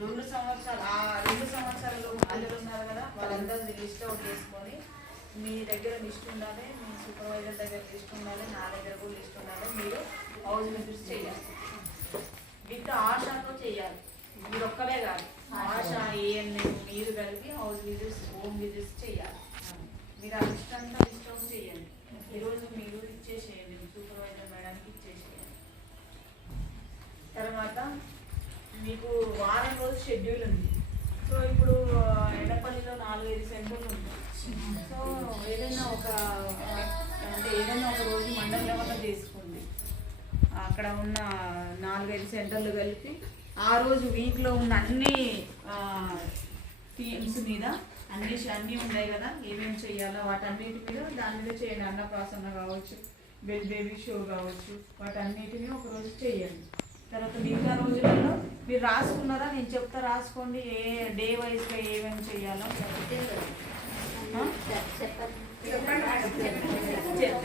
రెండు సంవత్సరాలు ఆ రెండు సంవత్సరాలు పిల్లలు ఉన్నారు కదా వాళ్ళందరూ లిస్ట్ అవుట్ చేసుకొని మీ దగ్గర లిస్ట్ ఉండాలి మీ సూపర్వైజర్ దగ్గర లిస్ట్ ఉండాలి నా దగ్గర కూడా లిస్ట్ ఉండాలి మీరు హౌస్ మెంబర్స్ చేయాలి. విత్ ఆశతో చేయాలి మీరు ఒక్కలే కాదు. ఆశ ఏఎన్ఎం మీరు కలిపి హౌస్ విజిట్స్ హోమ్ విజిట్స్ చేయాలి. మీరు ఆ లిస్ట్ అంతా లిస్ట్ అవుట్ చేయండి. ఈరోజు మీరు ఇచ్చేసేయండి సూపర్వైజర్ మేడానికి ఇచ్చేసేయండి. తర్వాత మీకు వారం రోజు షెడ్యూల్ ఉంది. సో ఇప్పుడు ఎడపల్లిలో నాలుగైదు సెంటర్లు ఉంటాయి. సో ఏదైనా ఒక అంటే ఏదైనా ఒక రోజు మండల లెవెల్లో చేసుకోండి. అక్కడ ఉన్న నాలుగైదు సెంటర్లు కలిపి ఆ రోజు వీక్లో ఉన్న అన్ని థీమ్స్ మీద అన్ని అన్నీ ఉన్నాయి కదా ఏమేమి చేయాలో వాటన్నిటి మీద దాని మీద చేయండి. అన్నప్రాసన్న కావచ్చు బెల్ బేబీ షో కావచ్చు వాటన్నిటిని ఒక రోజు చేయండి. తర్వాత మిగతా రోజులలో మీరు రాసుకున్నారా? నేను చెప్తా రాసుకోండి. ఏ డే వైజ్గా ఏమేమి చేయాలో.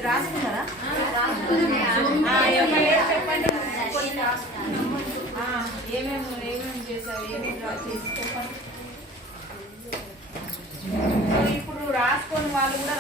రాసుకున్నారా? చెప్పండి? ఏమేమి ఏమేమి చేశారు? ఏమేమి చేసి చెప్పండి. ఇప్పుడు రాసుకొని వాళ్ళు కూడా